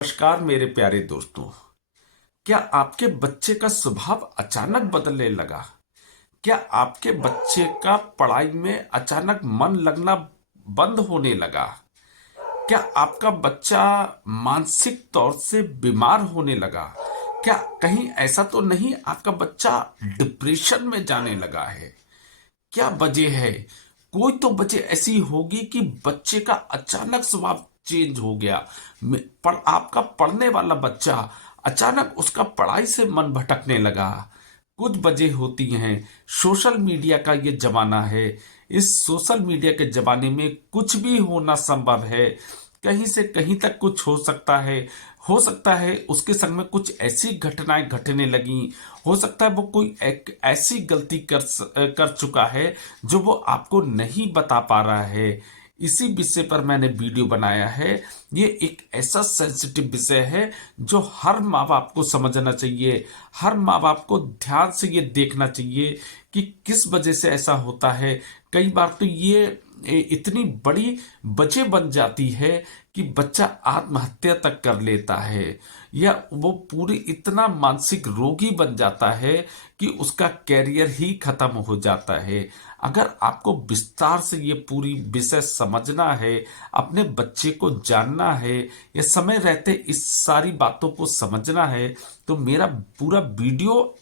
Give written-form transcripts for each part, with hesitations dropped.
नमस्कार मेरे प्यारे दोस्तों। क्या आपके बच्चे का स्वभाव अचानक बदलने लगा? क्या आपके बच्चे का पढ़ाई में अचानक मन लगना बंद होने लगा? क्या आपका बच्चा मानसिक तौर से बीमार होने लगा? क्या कहीं ऐसा तो नहीं आपका बच्चा डिप्रेशन में जाने लगा है? क्या वजह है? कोई तो वजह ऐसी होगी कि बच्चे का अचानक स्वभाव चेंज हो गया। आपका पढ़ने वाला बच्चा अचानक उसका पढ़ाई से मन भटकने लगा। कुछ वजह होती हैं। सोशल मीडिया का ये जमाना है। इस सोशल मीडिया के जमाने में कुछ भी होना संभव है। कहीं से कहीं तक कुछ हो सकता है उसके संग में कुछ ऐसी घटनाएं घटने लगी। हो सकता है वो कोई एक ऐसी गलती कर चुका है जो वो आपको नहीं बता पा रहा है। इसी विषय पर मैंने वीडियो बनाया है। ये एक ऐसा सेंसिटिव विषय है जो हर माँ बाप को समझना चाहिए। हर माँ बाप को ध्यान से ये देखना चाहिए कि किस वजह से ऐसा होता है। कई बार तो ये इतनी बड़ी वजह बन जाती है कि बच्चा आत्महत्या तक कर लेता है, या वो पूरी इतना मानसिक रोगी बन जाता है कि उसका कैरियर ही खत्म हो जाता है। अगर आपको विस्तार से ये पूरी विषय समझना है, अपने बच्चे को जानना है, या समय रहते इस सारी बातों को समझना है, तो मेरा पूरा वीडियो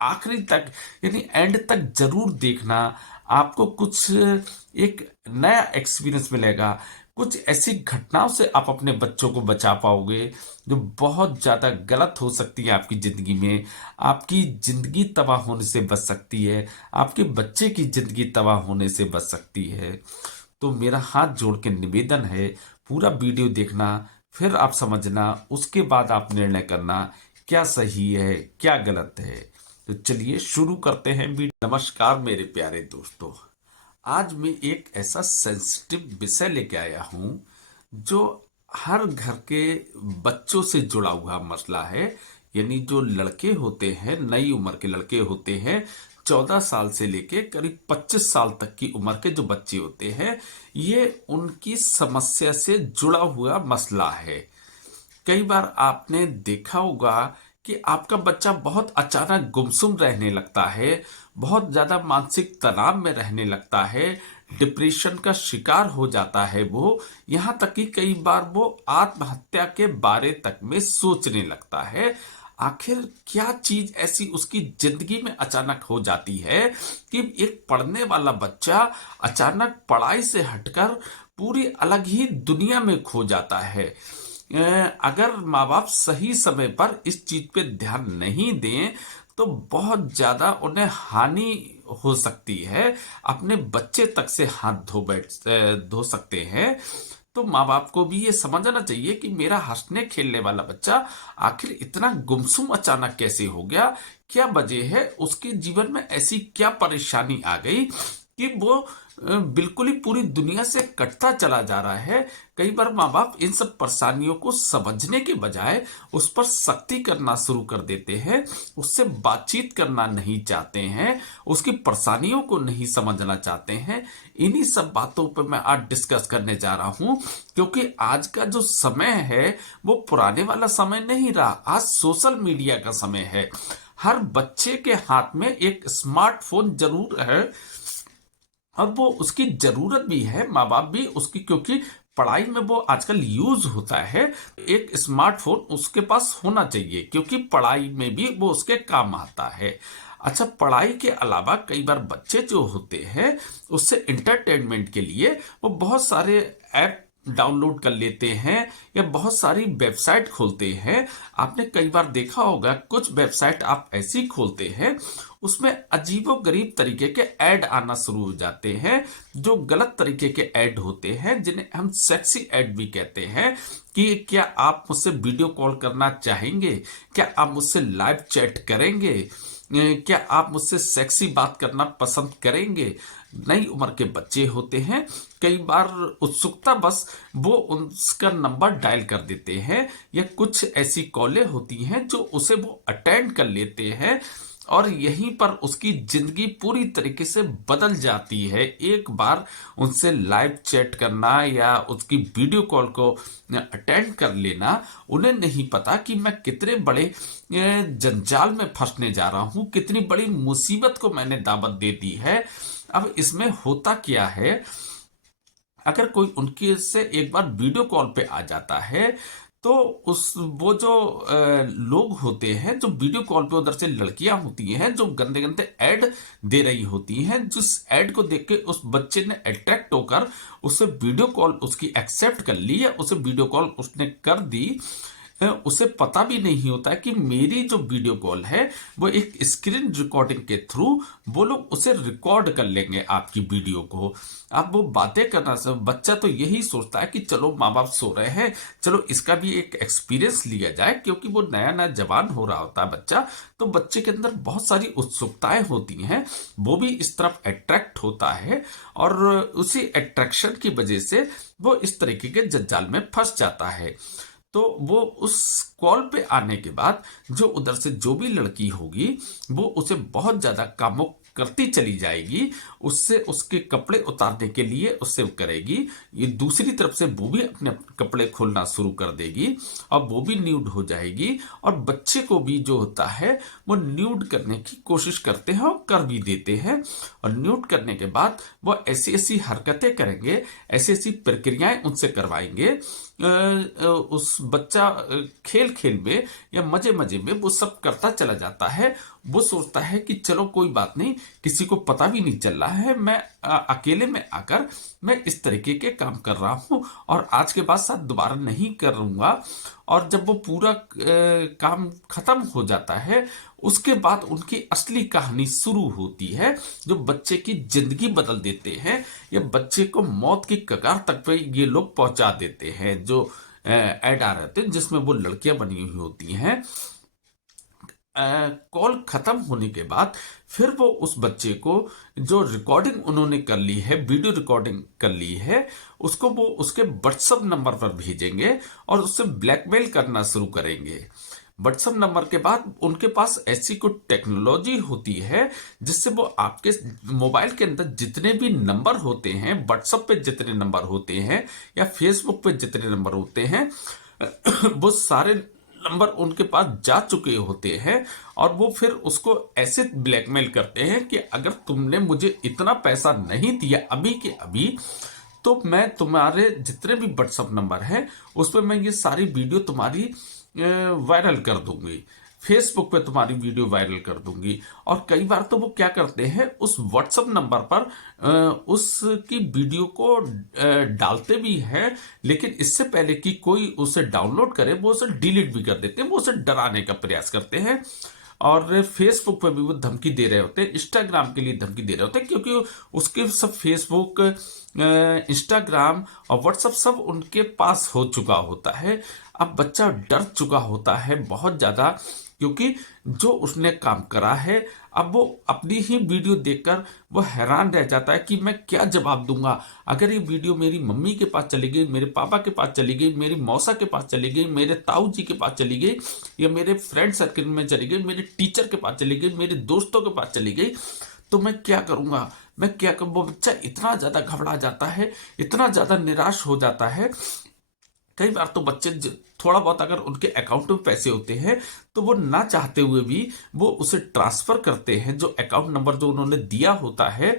आखिरी तक यानी एंड तक जरूर देखना। आपको कुछ एक नया एक्सपीरियंस मिलेगा। कुछ ऐसी घटनाओं से आप अपने बच्चों को बचा पाओगे जो बहुत ज्यादा गलत हो सकती है आपकी जिंदगी में। आपकी जिंदगी तबाह होने से बच सकती है। आपके बच्चे की जिंदगी तबाह होने से बच सकती है। तो मेरा हाथ जोड़ के निवेदन है, पूरा वीडियो देखना, फिर आप समझना, उसके बाद आप निर्णय करना क्या सही है क्या गलत है। तो चलिए शुरू करते हैं वीडियो। नमस्कार मेरे प्यारे दोस्तों। आज मैं एक ऐसा सेंसिटिव विषय लेके आया हूं जो हर घर के बच्चों से जुड़ा हुआ मसला है। यानी जो लड़के होते हैं, नई उम्र के लड़के होते हैं, 14 साल से लेके करीब 25 साल तक की उम्र के जो बच्चे होते हैं, ये उनकी समस्या से जुड़ा हुआ मसला है। कई बार आपने देखा होगा कि आपका बच्चा बहुत अचानक गुमसुम रहने लगता है, बहुत ज्यादा मानसिक तनाव में रहने लगता है, डिप्रेशन का शिकार हो जाता है वो, यहां तक कि कई बार वो आत्महत्या के बारे तक में सोचने लगता है। आखिर क्या चीज ऐसी उसकी जिंदगी में अचानक हो जाती है कि एक पढ़ने वाला बच्चा अचानक पढ़ाई से हटकर पूरी अलग ही दुनिया में खो जाता है। अगर माँ बाप सही समय पर इस चीज पे ध्यान नहीं दें तो बहुत ज्यादा उन्हें हानि हो सकती है। अपने बच्चे तक से हाथ धो सकते हैं। तो माँ बाप को भी ये समझना चाहिए कि मेरा हंसने खेलने वाला बच्चा आखिर इतना गुमसुम अचानक कैसे हो गया, क्या वजह है, उसके जीवन में ऐसी क्या परेशानी आ गई कि वो बिल्कुल ही पूरी दुनिया से कटता चला जा रहा है। कई बार माँ बाप इन सब परेशानियों को समझने के बजाय उस पर सख्ती करना शुरू कर देते हैं, उससे बातचीत करना नहीं चाहते हैं, उसकी परेशानियों को नहीं समझना चाहते हैं। इन्हीं सब बातों पर मैं आज डिस्कस करने जा रहा हूं, क्योंकि आज का जो समय है वो पुराने वाला समय नहीं रहा। आज सोशल मीडिया का समय है। हर बच्चे के हाथ में एक स्मार्टफोन जरूर है, और वो उसकी जरूरत भी है, माँ बाप भी उसकी, क्योंकि पढ़ाई में वो आजकल यूज होता है। एक स्मार्टफोन उसके पास होना चाहिए क्योंकि पढ़ाई में भी वो उसके काम आता है। अच्छा, पढ़ाई के अलावा कई बार बच्चे जो होते हैं उससे इंटरटेनमेंट के लिए वो बहुत सारे ऐप डाउनलोड कर लेते हैं या बहुत सारी वेबसाइट खोलते हैं। आपने कई बार देखा होगा कुछ वेबसाइट आप ऐसी खोलते हैं, उसमें अजीबोगरीब तरीके के ऐड आना शुरू हो जाते हैं, जो गलत तरीके के ऐड होते हैं, जिन्हें हम सेक्सी ऐड भी कहते हैं। कि क्या आप मुझसे वीडियो कॉल करना चाहेंगे, क्या आप मुझसे लाइव चैट करेंगे, क्या आप मुझसे सेक्सी बात करना पसंद करेंगे। नई उम्र के बच्चे होते हैं, कई बार उत्सुकता बस वो उसका नंबर डायल कर देते हैं, या कुछ ऐसी कॉलें होती हैं जो उसे वो अटेंड कर लेते हैं। और यहीं पर उसकी जिंदगी पूरी तरीके से बदल जाती है। एक बार उनसे लाइव चैट करना या उसकी वीडियो कॉल को अटेंड कर लेना, उन्हें नहीं पता कि मैं कितने बड़े जंजाल में फंसने जा रहा हूं, कितनी बड़ी मुसीबत को मैंने दावत दे दी है। अब इसमें होता क्या है, अगर कोई उनके से एक बार वीडियो कॉल पे आ जाता है तो उस वो जो लोग होते हैं, जो वीडियो कॉल पे उधर से लड़कियां होती हैं जो गंदे गंदे ऐड दे रही होती हैं, जिस ऐड को देख के उस बच्चे ने अट्रैक्ट होकर उसे वीडियो कॉल उसकी एक्सेप्ट कर ली या उसे वीडियो कॉल उसने कर दी, उसे पता भी नहीं होता है कि मेरी जो वीडियो कॉल है वो एक स्क्रीन रिकॉर्डिंग के थ्रू वो लोग उसे रिकॉर्ड कर लेंगे आपकी वीडियो को। अब वो बातें करना से बच्चा तो यही सोचता है कि चलो माँ बाप सो रहे हैं, चलो इसका भी एक एक्सपीरियंस लिया जाए, क्योंकि वो नया नया जवान हो रहा होता है बच्चा, तो बच्चे के अंदर बहुत सारी उत्सुकताएं होती हैं, वो भी इस तरफ अट्रैक्ट होता है और उसी अट्रैक्शन की वजह से वो इस तरीके के जंजाल में फंस जाता है। तो वो उस कॉल पे आने के बाद जो उधर से जो भी लड़की होगी वो उसे बहुत ज्यादा कामुक करती चली जाएगी, उससे उसके कपड़े उतारने के लिए उससे करेगी, ये दूसरी तरफ से वो भी अपने कपड़े खोलना शुरू कर देगी और वो भी न्यूड हो जाएगी और बच्चे को भी जो होता है वो न्यूड करने की कोशिश करते हैं और कर भी देते हैं। और न्यूड करने के बाद वो ऐसी ऐसी हरकतें करेंगे, ऐसी ऐसी प्रक्रियाएं उनसे करवाएंगे, उस बच्चा खेल खेल में या मजे मजे में वो सब करता चला जाता है। वो सोचता है कि चलो कोई बात नहीं, किसी को पता भी नहीं चल रहा है, मैं अकेले में आकर मैं इस तरीके के काम कर रहा हूं और आज के बाद साथ दोबारा नहीं करूंगा। और जब वो पूरा काम खत्म हो जाता है उसके बाद उनकी असली कहानी शुरू होती है, जो बच्चे की जिंदगी बदल देते हैं या बच्चे को मौत की कगार तक पे ये लोग पहुंचा देते हैं। जो ऐड आ रहे थे जिसमें वो लड़कियां बनी हुई होती हैं, कॉल खत्म होने के बाद फिर वो उस बच्चे को जो रिकॉर्डिंग उन्होंने कर ली है, वीडियो रिकॉर्डिंग कर ली है, उसको वो उसके व्हाट्सएप नंबर पर भेजेंगे और उससे ब्लैकमेल करना शुरू करेंगे। व्हाट्सएप नंबर के बाद उनके पास ऐसी कोई टेक्नोलॉजी होती है जिससे वो आपके मोबाइल के अंदर जितने भी नंबर होते हैं, व्हाट्सएप पे जितने नंबर होते हैं या फेसबुक पे जितने नंबर होते हैं वो सारे नंबर उनके पास जा चुके होते हैं और वो फिर उसको ऐसे ब्लैकमेल करते हैं कि अगर तुमने मुझे इतना पैसा नहीं दिया अभी के अभी तो मैं तुम्हारे जितने भी व्हाट्सएप नंबर है उस पर मैं ये सारी वीडियो तुम्हारी वायरल कर दूंगी, फेसबुक पे तुम्हारी वीडियो वायरल कर दूंगी। और कई बार तो वो क्या करते हैं उस व्हाट्सएप नंबर पर उसकी वीडियो को डालते भी हैं, लेकिन इससे पहले कि कोई उसे डाउनलोड करे वो उसे डिलीट भी कर देते हैं, वो उसे डराने का प्रयास करते हैं। और फेसबुक पर भी वो धमकी दे रहे होते हैं, इंस्टाग्राम के लिए धमकी दे रहे होते हैं, क्योंकि उसके सब फेसबुक, इंस्टाग्राम और व्हाट्सएप सब उनके पास हो चुका होता है। अब बच्चा डर चुका होता है बहुत ज्यादा, क्योंकि जो उसने काम करा है अब वो अपनी ही वीडियो देखकर वो हैरान रह जाता है कि मैं क्या जवाब दूंगा। अगर ये वीडियो मेरी मम्मी के पास चली गई, मेरे पापा के पास चली गई, मेरी मौसा के पास चली गई, मेरे ताऊ जी के पास चली गई या मेरे फ्रेंड सर्किल में चली गई, मेरे टीचर के पास चली गई, मेरे दोस्तों के पास चली गई, तो मैं क्या करूंगा, मैं क्या करूँ। वो बच्चा इतना ज्यादा घबरा जाता है, इतना ज्यादा निराश हो जाता है। कई बार तो बच्चे थोड़ा बहुत अगर उनके अकाउंट में पैसे होते हैं तो वो ना चाहते हुए भी वो उसे ट्रांसफर करते हैं, जो अकाउंट नंबर जो उन्होंने दिया होता है।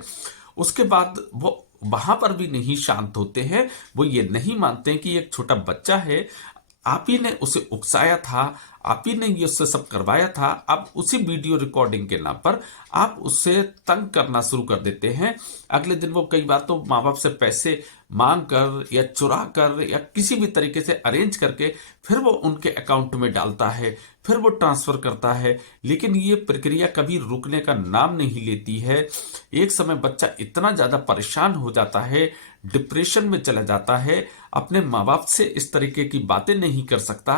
उसके बाद वो वहां पर भी नहीं शांत होते हैं, वो ये नहीं मानते हैं कि एक छोटा बच्चा है, आप ही ने उसे उकसाया था, आप ही ने ये उससे सब करवाया था। अब उसी वीडियो रिकॉर्डिंग के नाम पर आप उससे तंग करना शुरू कर देते हैं। अगले दिन वो कई बार तो माँ बाप से पैसे मांग कर या चुरा कर या किसी भी तरीके से अरेंज करके फिर वो उनके अकाउंट में डालता है, फिर वो ट्रांसफर करता है, लेकिन ये प्रक्रिया कभी रुकने का नाम नहीं लेती है। एक समय बच्चा इतना ज्यादा परेशान हो जाता है, डिप्रेशन में चला जाता है, अपने माँ बाप से इस तरीके की बातें नहीं कर सकता,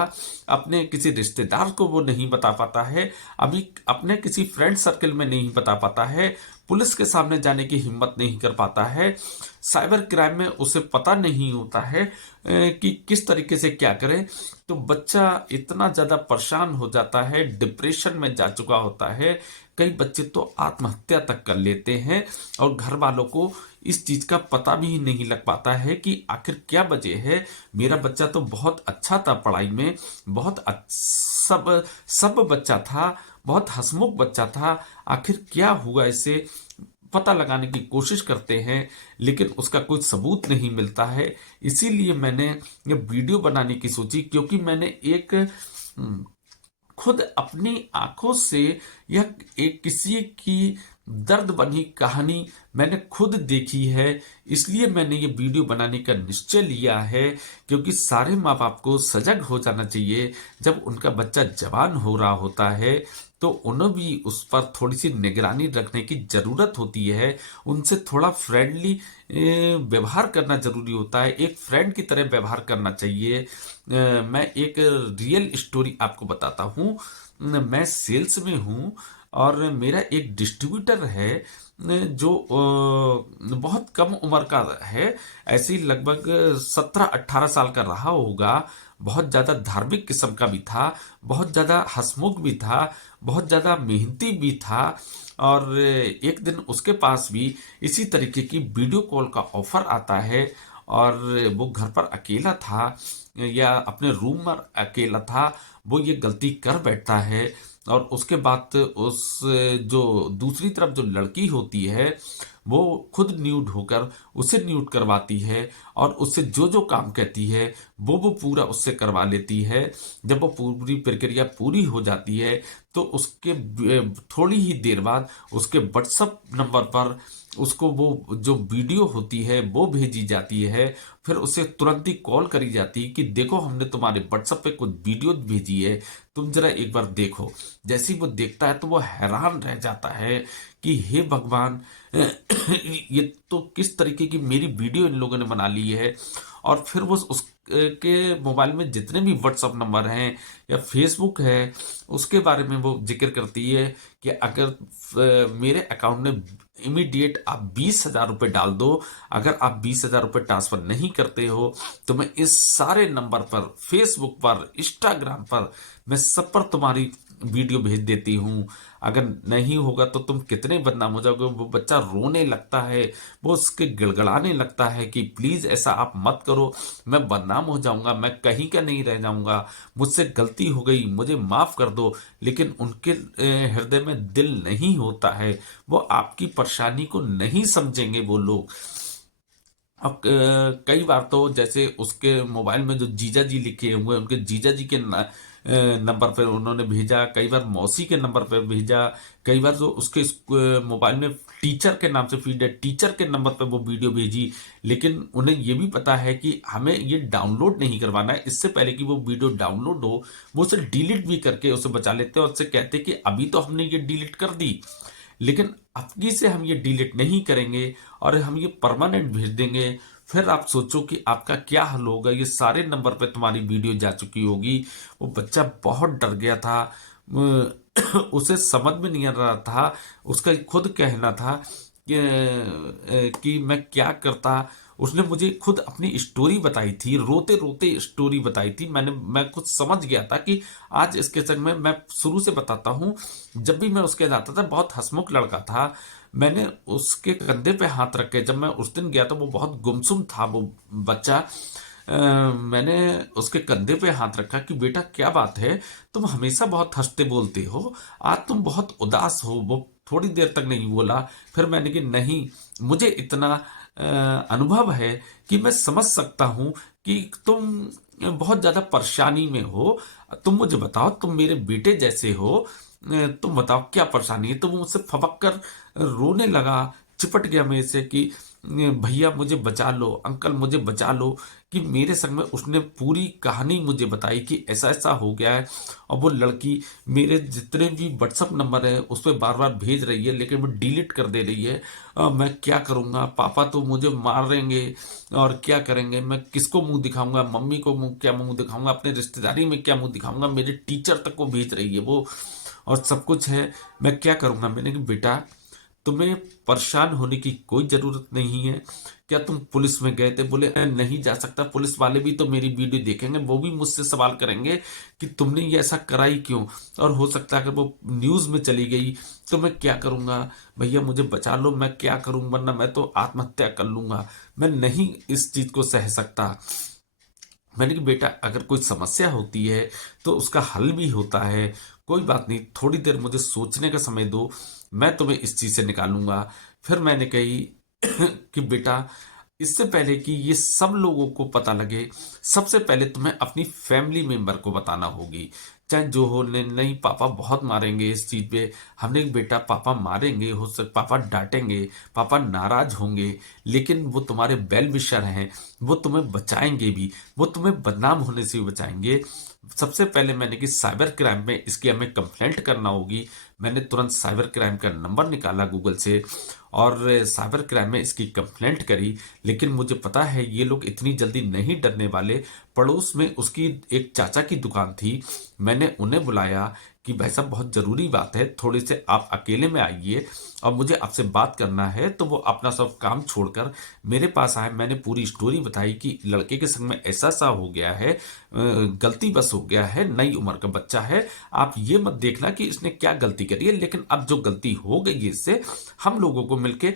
अपने किसी रिश्तेदार को वो नहीं बता पाता है, अभी अपने किसी फ्रेंड सर्कल में नहीं बता पाता है, पुलिस के सामने जाने की हिम्मत नहीं कर पाता है, साइबर क्राइम में उसे पता नहीं होता है कि किस तरीके से क्या करें। तो बच्चा इतना ज्यादा परेशान हो जाता है, डिप्रेशन में जा चुका होता है, कई बच्चे तो आत्महत्या तक कर लेते हैं और घर वालों को इस चीज का पता भी नहीं लग पाता है कि आखिर क्या वजह है। मेरा बच्चा तो बहुत अच्छा था पढ़ाई में, बहुत सब बच्चा था, बहुत हंसमुख बच्चा था, आखिर क्या हुआ इसे पता लगाने की कोशिश करते हैं लेकिन उसका कोई सबूत नहीं मिलता है। इसीलिए मैंने ये वीडियो बनाने की सोची, क्योंकि मैंने एक खुद अपनी आंखों से यह एक किसी की दर्द बनी कहानी मैंने खुद देखी है। इसलिए मैंने ये वीडियो बनाने का निश्चय लिया है, क्योंकि सारे माँ बाप को सजग हो जाना चाहिए। जब उनका बच्चा जवान हो रहा होता है तो उन्हें भी उस पर थोड़ी सी निगरानी रखने की जरूरत होती है। उनसे थोड़ा फ्रेंडली व्यवहार करना जरूरी होता है, एक फ्रेंड की तरह व्यवहार करना चाहिए। मैं एक रियल स्टोरी आपको बताता हूँ। मैं सेल्स में हूँ और मेरा एक डिस्ट्रीब्यूटर है जो बहुत कम उम्र का है, ऐसे ही लगभग 17-18 साल का रहा होगा। बहुत ज्यादा धार्मिक किस्म का भी था, बहुत ज्यादा हंसमुख भी था, बहुत ज्यादा मेहनती भी था। और एक दिन उसके पास भी इसी तरीके की वीडियो कॉल का ऑफर आता है और वो घर पर अकेला था या अपने रूम में अकेला था। वो ये गलती कर बैठता है और उसके बाद उस जो दूसरी तरफ जो लड़की होती है वो खुद न्यूड होकर उसे न्यूड करवाती है और उससे जो जो काम कहती है वो पूरा उससे करवा लेती है। जब वो पूरी प्रक्रिया पूरी हो जाती है तो उसके थोड़ी ही देर बाद उसके व्हाट्सएप नंबर पर उसको वो जो वीडियो होती है वो भेजी जाती है। फिर उसे तुरंत ही कॉल करी जाती है कि देखो हमने तुम्हारे व्हाट्सएप पे कुछ वीडियो भेजी है, तुम जरा एक बार देखो। जैसे ही वो देखता है तो वो हैरान रह जाता है कि हे भगवान, ये तो किस तरीके की मेरी वीडियो इन लोगों ने बना ली है। और फिर वो उसके मोबाइल में जितने भी व्हाट्सएप नंबर हैं या फेसबुक है उसके बारे में वो जिक्र करती है कि अगर मेरे अकाउंट में इमीडिएट आप 20,000 रुपये डाल दो, अगर आप 20,000 रुपये ट्रांसफर नहीं करते हो तो मैं इस सारे नंबर पर, फेसबुक पर, इंस्टाग्राम पर, मैं सब पर तुम्हारी वीडियो भेज देती हूँ। अगर नहीं होगा तो तुम कितने बदनाम हो जाओगे। वो बच्चा रोने लगता है, वो उसके गिड़गिड़ाने लगता है कि प्लीज ऐसा आप मत करो, मैं बदनाम हो जाऊंगा, मैं कहीं का नहीं रह जाऊंगा, मुझसे गलती हो गई, मुझे माफ कर दो। लेकिन उनके हृदय में दिल नहीं होता है, वो आपकी परेशानी को नहीं समझेंगे वो लोग। अब कई बार तो जैसे उसके मोबाइल में जो जीजा जी लिखे हुए उनके जीजा जी के नंबर पर उन्होंने भेजा, कई बार मौसी के नंबर पर भेजा, कई बार जो उसके मोबाइल में टीचर के नाम से फीड है टीचर के नंबर पर वो वीडियो भेजी। लेकिन उन्हें ये भी पता है कि हमें ये डाउनलोड नहीं करवाना है, इससे पहले कि वो वीडियो डाउनलोड हो वो उसे डिलीट भी करके उसे बचा लेते हैं और उससे कहते हैं कि अभी तो हमने ये डिलीट कर दी लेकिन अबकी से हम ये डिलीट नहीं करेंगे और हम ये परमानेंट भेज देंगे। फिर आप सोचो कि आपका क्या हल होगा। ये सारे नंबर पे तुम्हारी वीडियो जा चुकी होगी। वो बच्चा बहुत डर गया था, उसे समझ में नहीं आ रहा था। उसका खुद कहना था कि मैं क्या करता। उसने मुझे खुद अपनी स्टोरी बताई थी, रोते रोते स्टोरी बताई थी। मैं खुद समझ गया था कि आज इसके संग में मैं शुरू से बताता हूँ। जब भी मैं उसके जाता था, बहुत हंसमुख लड़का था। मैंने उसके कंधे पे हाथ रख के, जब मैं उस दिन गया तो वो बहुत गुमसुम था वो बच्चा। मैंने उसके कंधे पे हाथ रखा कि बेटा क्या बात है, तुम हमेशा बहुत हंसते बोलते हो, आज तुम बहुत उदास हो। वो थोड़ी देर तक नहीं बोला, फिर मैंने कि नहीं, मुझे इतना अनुभव है कि मैं समझ सकता हूं कि तुम बहुत ज्यादा परेशानी में हो। तुम मुझे बताओ, तुम मेरे बेटे जैसे हो, तुम बताओ क्या परेशानी है। तो वो मुझसे फबक कर रोने लगा, चिपट गया मेरे से कि भैया मुझे बचा लो, अंकल मुझे बचा लो। कि मेरे संग में उसने पूरी कहानी मुझे बताई कि ऐसा ऐसा हो गया है। और वो लड़की मेरे जितने भी व्हाट्सअप नंबर है उस पर बार बार भेज रही है लेकिन वो डिलीट कर दे रही है। मैं क्या करूंगा, पापा तो मुझे मारेंगे और क्या करेंगे, मैं किसको मुंह दिखाऊंगा, मम्मी को क्या मुंह दिखाऊंगा, अपने रिश्तेदारी में क्या मुंह दिखाऊंगा, मेरे टीचर तक को भेज रही है वो, और सब कुछ है, मैं क्या करूंगा। मैंने कहा बेटा तुम्हें परेशान होने की कोई जरूरत नहीं है। क्या तुम पुलिस में गए थे? बोले "मैं नहीं जा सकता, पुलिस वाले भी तो मेरी वीडियो देखेंगे, वो भी मुझसे सवाल करेंगे कि तुमने ये ऐसा करा ही क्यों, और हो सकता है अगर वो न्यूज में चली गई तो मैं क्या करूंगा। भैया मुझे बचा लो, मैं क्या करूं, वरना मैं तो आत्महत्या कर लूंगा, मैं नहीं इस चीज को सह सकता"। मैंने कहा बेटा अगर कोई समस्या होती है तो उसका हल भी होता है, कोई बात नहीं, थोड़ी देर मुझे सोचने का समय दो, मैं तुम्हें इस चीज से निकालूंगा। फिर मैंने कही कि बेटा इससे पहले कि ये सब लोगों को पता लगे, सबसे पहले तुम्हें अपनी फैमिली मेंबर को बताना होगी, चाहे जो हो। नहीं पापा बहुत मारेंगे इस चीज पे। हमने कहा, बेटा पापा मारेंगे, हो सकता पापा डांटेंगे, पापा नाराज होंगे, लेकिन वो तुम्हारे वेल विशर हैं, वो तुम्हें बचाएंगे भी, वो तुम्हें बदनाम होने से भी बचाएंगे। सबसे पहले मैंने कि साइबर क्राइम में इसकी हमें कंप्लेंट करना होगी। मैंने तुरंत साइबर क्राइम का नंबर निकाला गूगल से और साइबर क्राइम में इसकी कंप्लेंट करी। लेकिन मुझे पता है ये लोग इतनी जल्दी नहीं डरने वाले। पड़ोस में उसकी एक चाचा की दुकान थी, मैंने उन्हें बुलाया कि भाई साहब बहुत जरूरी बात है, थोड़े से आप अकेले में आइए और मुझे आपसे बात करना है। तो वो अपना सब काम छोड़कर मेरे पास आए। मैंने पूरी स्टोरी बताई कि लड़के के संग में ऐसा सा हो गया है, गलती बस हो गया है, नई उम्र का बच्चा है, आप ये मत देखना कि इसने क्या गलती करी है, लेकिन अब जो गलती हो गई है इससे हम लोगों को मिलके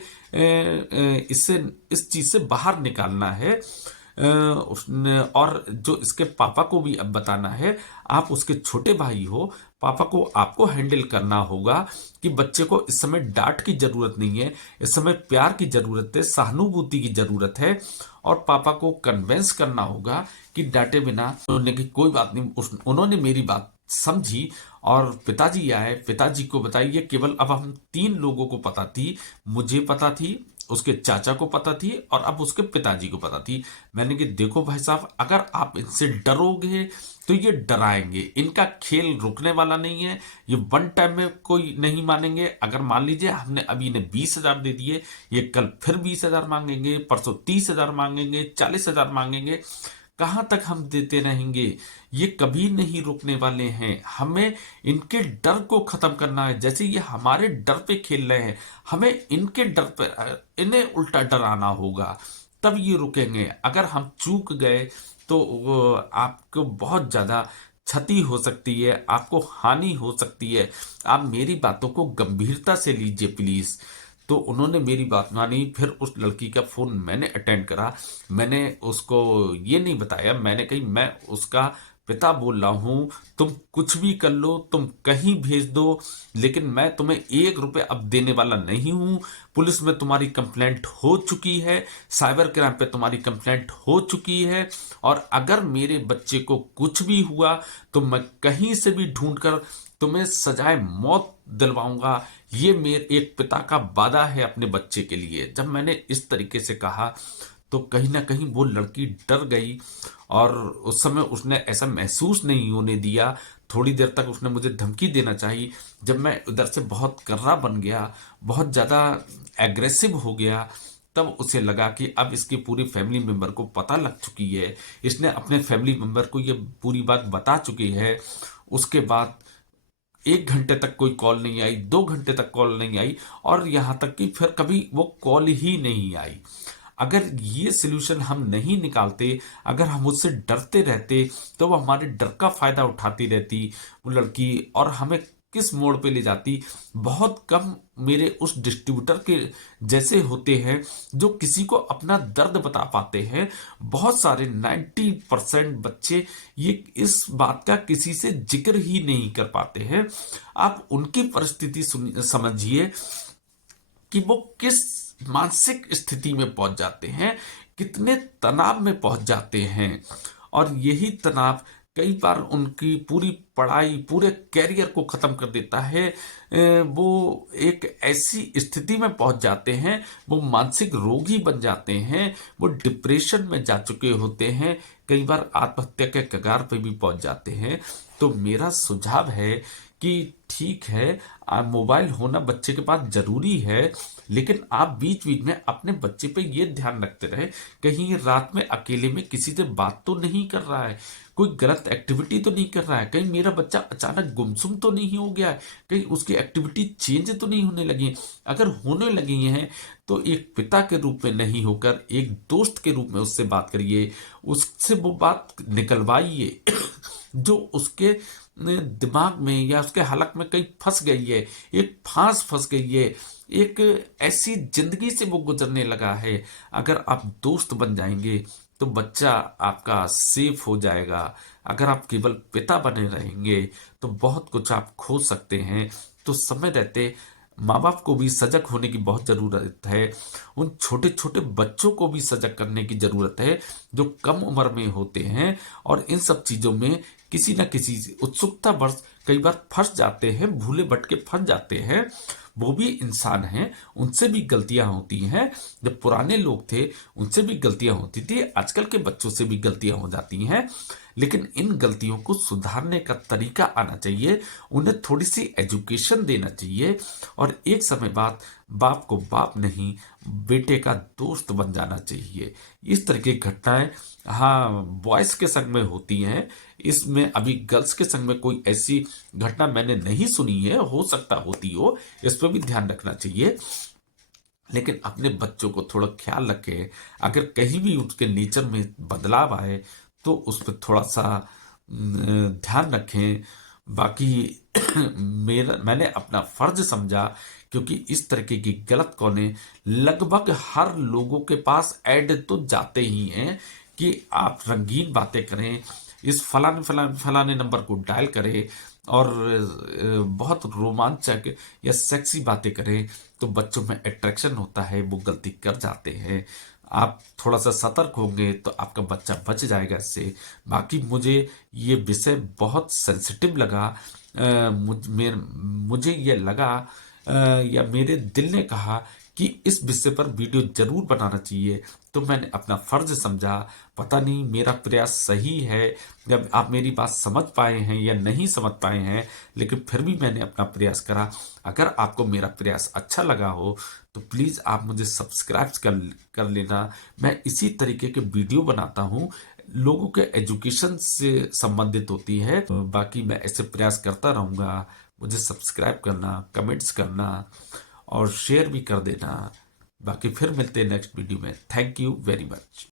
इससे इस चीज से बाहर निकालना है। उसने और जो इसके पापा को भी अब बताना है, आप उसके छोटे भाई हो, पापा को आपको हैंडल करना होगा कि बच्चे को इस समय डांट की जरूरत नहीं है, इस समय प्यार की जरूरत है, सहानुभूति की जरूरत है। और पापा को कन्वेंस करना होगा कि डांटे बिना उन्होंने की कोई बात नहीं। उन्होंने मेरी बात समझी और पिताजी आए, पिताजी को बताइए। केवल अब हम 3 लोगों को पता थी, मुझे पता थी, उसके चाचा को पता थी और अब उसके पिताजी को पता थी। मैंने कि देखो भाई साहब अगर आप इनसे डरोगे तो ये डराएंगे, इनका खेल रुकने वाला नहीं है, ये वन टाइम में कोई नहीं मानेंगे। अगर मान लीजिए हमने अभी इन्हें 20,000 दे दिए, ये कल फिर 20,000 मांगेंगे, परसों 30,000 मांगेंगे, 40,000 मांगेंगे, कहां तक हम देते रहेंगे। ये कभी नहीं रुकने वाले हैं, हमें इनके डर को खत्म करना है। जैसे ये हमारे डर पे खेल रहे हैं, हमें इनके डर पे इन्हें उल्टा डराना होगा, तब ये रुकेंगे। अगर हम चूक गए तो आपको बहुत ज्यादा क्षति हो सकती है, आपको हानि हो सकती है। आप मेरी बातों को गंभीरता से लीजिए प्लीज। तो उन्होंने मेरी बात मानी। फिर उस लड़की का फोन मैंने अटेंड करा। मैंने उसको ये नहीं बताया, मैंने कही मैं उसका पिता बोल रहा हूं, तुम कुछ भी कर लो, तुम कहीं भेज दो, लेकिन मैं तुम्हें 1 रुपए अब देने वाला नहीं हूं। पुलिस में तुम्हारी कंप्लेंट हो चुकी है, साइबर क्राइम पे तुम्हारी कंप्लेंट हो चुकी है, और अगर मेरे बच्चे को कुछ भी हुआ तो मैं कहीं से भी ढूंढकर तुम्हें सजाए मौत दिलवाऊंगा। ये मेरे एक पिता का वादा है अपने बच्चे के लिए। जब मैंने इस तरीके से कहा तो कहीं ना कहीं वो लड़की डर गई और उस समय उसने ऐसा महसूस नहीं होने दिया। थोड़ी देर तक उसने मुझे धमकी देना चाहिए। जब मैं उधर से बहुत कर्रा बन गया, बहुत ज्यादा एग्रेसिव हो गया, तब उसे लगा कि अब इसकी पूरी फैमिली मेंबर को पता लग चुकी है, इसने अपने फैमिली मेंबर को ये पूरी बात बता चुकी है। उसके बाद 1 घंटे तक कोई कॉल नहीं आई, 2 घंटे तक कॉल नहीं आई, और यहां तक कि फिर कभी वो कॉल ही नहीं आई। अगर ये सोल्यूशन हम नहीं निकालते, अगर हम उससे डरते रहते, तो वो हमारे डर का फायदा उठाती रहती वो लड़की, और हमें किस मोड़ पे ले जाती। बहुत कम मेरे उस डिस्ट्रीब्यूटर के जैसे होते हैं जो किसी को अपना दर्द बता पाते हैं। बहुत सारे 90% बच्चे ये इस बात का किसी से जिक्र ही नहीं कर पाते हैं। आप उनकी परिस्थिति समझिए कि वो किस मानसिक स्थिति में पहुंच जाते हैं, कितने तनाव में पहुंच जाते हैं। और यही तनाव कई बार उनकी पूरी पढ़ाई, पूरे कैरियर को खत्म कर देता है। वो एक ऐसी स्थिति में पहुंच जाते हैं, वो मानसिक रोगी बन जाते हैं, वो डिप्रेशन में जा चुके होते हैं। कई बार आत्महत्या के कगार पे भी पहुंच जाते हैं। तो मेरा सुझाव है कि ठीक है, मोबाइल होना बच्चे के पास जरूरी है, लेकिन आप बीच बीच में अपने बच्चे पे ये ध्यान रखते रहे, कहीं ये रात में अकेले में किसी से बात तो नहीं कर रहा है, कोई गलत एक्टिविटी तो नहीं कर रहा है, कहीं मेरा बच्चा अचानक गुमसुम तो नहीं हो गया है, कहीं उसकी एक्टिविटी चेंज तो नहीं होने लगी है। अगर होने लगी हैं तो एक पिता के रूप में नहीं होकर एक दोस्त के रूप में उससे बात करिए, उससे वो बात निकलवाइए जो उसके दिमाग में या उसके हलक में कहीं फंस गई है, एक फांस फंस गई है, एक ऐसी जिंदगी से वो गुजरने लगा है। अगर आप दोस्त बन जाएंगे तो बच्चा आपका सेफ हो जाएगा। अगर आप केवल पिता बने रहेंगे तो बहुत कुछ आप खो सकते हैं। तो समय रहते माँ बाप को भी सजग होने की बहुत जरूरत है। उन छोटे छोटे बच्चों को भी सजग करने की जरूरत है जो कम उम्र में होते हैं और इन सब चीजों में किसी न किसी उत्सुकता वर्ष कई बार फंस जाते हैं, भूले भटके फंस जाते हैं। वो भी इंसान हैं, उनसे भी गलतियां होती हैं। जब पुराने लोग थे उनसे भी गलतियां होती थी, आजकल के बच्चों से भी गलतियां हो जाती हैं। लेकिन इन गलतियों को सुधारने का तरीका आना चाहिए, उन्हें थोड़ी सी एजुकेशन देना चाहिए और एक समय बाद बाप को बाप नहीं बेटे का दोस्त बन जाना चाहिए। इस तरह की घटनाएं हाँ बॉयज के संग में होती हैं, इसमें अभी गर्ल्स के संग में कोई ऐसी घटना मैंने नहीं सुनी है, हो सकता होती हो, इस पर भी ध्यान रखना चाहिए। लेकिन अपने बच्चों को थोड़ा ख्याल रखें, अगर कहीं भी उसके नेचर में बदलाव आए तो उस पर थोड़ा सा ध्यान रखें। बाकी मैंने अपना फर्ज समझा, क्योंकि इस तरीके की गलत कॉलें लगभग हर लोगों के पास ऐड तो जाते ही हैं कि आप रंगीन बातें करें, इस फलाने फलाने फलाने नंबर को डायल करें और बहुत रोमांचक या सेक्सी बातें करें, तो बच्चों में अट्रैक्शन होता है, वो गलती कर जाते हैं। आप थोड़ा सा सतर्क होंगे तो आपका बच्चा बच जाएगा इससे। बाकी मुझे ये विषय बहुत सेंसिटिव लगा। मुझे ये लगा या मेरे दिल ने कहा कि इस विषय पर वीडियो जरूर बनाना चाहिए, तो मैंने अपना फर्ज समझा। पता नहीं मेरा प्रयास सही है या आप मेरी बात समझ पाए हैं या नहीं समझ पाए हैं, लेकिन फिर भी मैंने अपना प्रयास करा। अगर आपको मेरा प्रयास अच्छा लगा हो तो प्लीज़ आप मुझे सब्सक्राइब कर लेना। मैं इसी तरीके के वीडियो बनाता हूँ, लोगों के एजुकेशन से संबंधित होती है। तो बाकी मैं ऐसे प्रयास करता रहूँगा। मुझे सब्सक्राइब करना, कमेंट्स करना और शेयर भी कर देना। बाकी फिर मिलते हैं नेक्स्ट वीडियो में। Thank you very much.